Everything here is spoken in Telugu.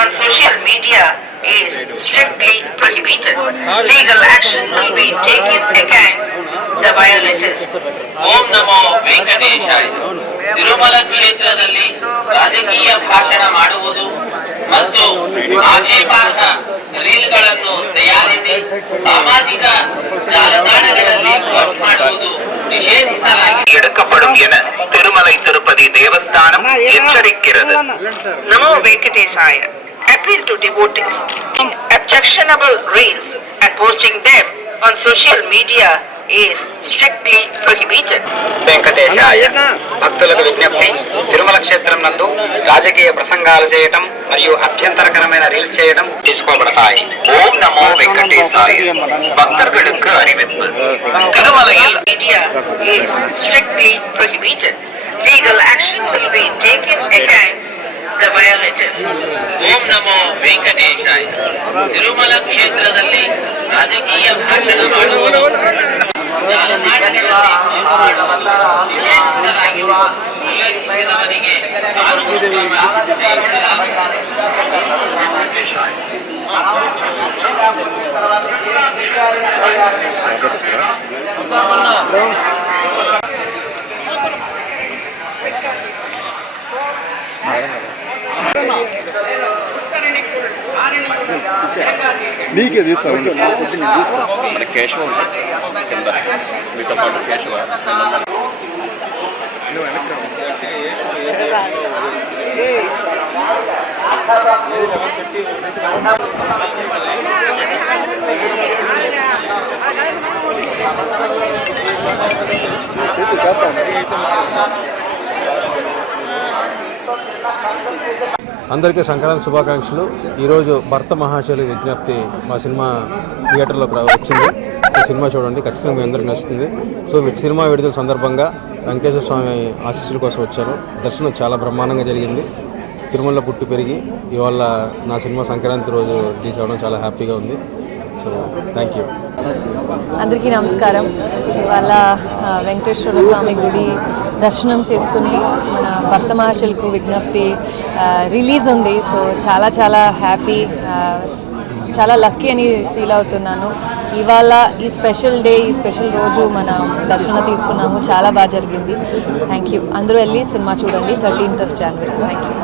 on social media is strictly prohibited. Legal action will be taken against the violators. ಓಂ ನಮೋ ವೆಂಕಟೇಶಾಯ. ತಿರುಮಲ ಕ್ಷೇತ್ರದಲ್ಲಿ ರಾಜಕೀಯ ಭಾಷಣ ಮಾಡುವುದು ಮತ್ತು ಆಕ್ಷೇಪಾರ್ಹ ರೀಲ್ಗಳನ್ನು ತಯಾರಿಸಿ ಸಾಮಾಜಿಕ ಜಾಲತಾಣಗಳಲ್ಲಿ ಪೋಸ್ಟ್ ಮಾಡುವುದು ನಿಷೇಧಿಸಲಾಗಿದೆ. எடுக்கப்படும் என Thirumalai Tirupati Devasthanam எச்சரிக்கிறது. Namo Venkatesaya appeal to devotees. Objectionable reels and posting them on social media is strictly prohibited. వెంకటేశాయ. భక్తులకు విజ్ఞప్తి, తిరుమల క్షేత్రం నందు రాజకీయ ప్రసంగాలు చేయటం మరియు అభ్యంతరకరమైన రీల్స్ చేయడం తీసుకోబడతాయి. ఓం నమో వెంకటేశాయ. భక్తர்களுக்கு அறிவிப்பு, திருமலையில் Media is strictly prohibited. Legal action will be taken against the violators. ಓಂ ನಮೋ ವೆಂಕಟೇಶಾಯ. ತಿರುಮಲ ಕ್ಷೇತ್ರದಲ್ಲಿ ರಾಜಕೀಯ ಭಾಷಣ ಮಾಡುವುದು ಜಾಲತಾಣಗಳಲ್ಲಿ ಪೋಸ್ಟ್ ಮಾಡುವುದು ನಿಷೇಧಿಸಲಾಗಿದೆ. ಉಲ್ಲಂಘಿಸಿದವರಿಗೆ ಕಾನೂನು ಕ್ರಮ ಕೈಗೊಳ್ಳಲಾಗುತ್ತದೆ. నీకే తీస్తాను మన కేశవ కింద మీతో పాటు కేశవ అందరికీ సంక్రాంతి శుభాకాంక్షలు. ఈరోజు భర్త మహాశైలి విజ్ఞప్తి మా సినిమా థియేటర్లో వచ్చింది. సో సినిమా చూడండి, ఖచ్చితంగా మీ అందరికీ నచ్చుతుంది. సో సినిమా విడుదల సందర్భంగా వెంకటేశ్వర స్వామి ఆశీస్సుల కోసం వచ్చాను. దర్శనం చాలా బ్రహ్మాండంగా జరిగింది. తిరుమలలో పుట్టి పెరిగి ఇవాళ నా సినిమా సంక్రాంతి రోజు రిలీజ్ అవ్వడం చాలా హ్యాపీగా ఉంది. So thank you. అందరికీ నమస్కారం. ఇవాళ వెంకటేశ్వర స్వామి గుడి దర్శనం చేసుకుని మన భర్త మహాశైలకు విజ్ఞప్తి రిలీజ్ ఉంది. సో చాలా చాలా హ్యాపీ, చాలా లక్కీ అని ఫీల్ అవుతున్నాను. ఇవాళ ఈ స్పెషల్ డే, ఈ స్పెషల్ రోజు మనం దర్శనం తీసుకున్నాము. చాలా బాగా జరిగింది. Thank you. అందరూ వెళ్ళి సినిమా చూడండి 13th of January. Thank you.